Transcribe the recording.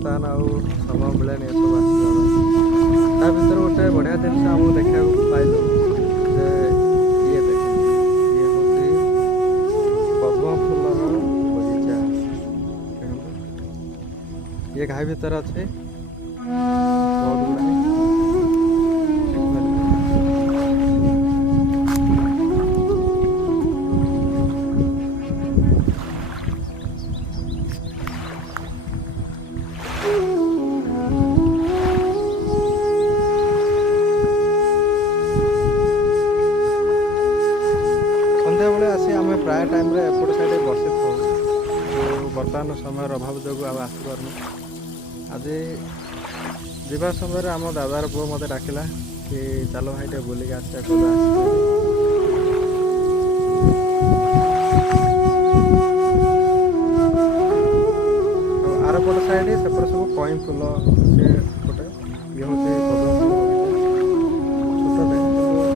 ବର୍ତ୍ତମାନ ଆଉ ସମୟ ମିଳେନି ଏସବୁ ଆସିବା ପାଇଁ। ତା ଭିତରେ ଗୋଟେ ବଢ଼ିଆ ଜିନିଷ ଆମକୁ ଦେଖିବାକୁ ପାଇଲୁ ଯେ ଇଏ ଦେଖନ୍ତୁ, ଇଏ ହେଉଛି ପଦ୍ମ ଫୁଲର ବଗିଚା। ଦେଖନ୍ତୁ ଇଏ ଘାଇ ଭିତରେ ଅଛି ବହୁତ ଗୁଡ଼ାଏ ଦେଖିପାରିବେ। ସନ୍ଧ୍ୟାବେଳେ ଆସି ଆମେ ପ୍ରାୟ ଟାଇମ୍ରେ ଏପଟ ସାଇଡ଼୍ରେ ବସିଥାଉ, ବର୍ତ୍ତମାନ ସମୟର ଅଭାବ ଯୋଗୁଁ ଆଉ ଆସିପାରୁନି। ଆଜି ଯିବା ସମୟରେ ଆମ ଦାଦାର ପୁଅ ମୋତେ ଡାକିଲା କି ଚାଲ ଭାଇ ଟିକେ ବୁଲିକି ଆସିବା, କହିଲା ଆସିବା। ଆଉ ଆରପଟ ସାଇଡ଼୍ ସେପଟେ ସବୁ କଇଁ ଫୁଲ ସେ ପଟେ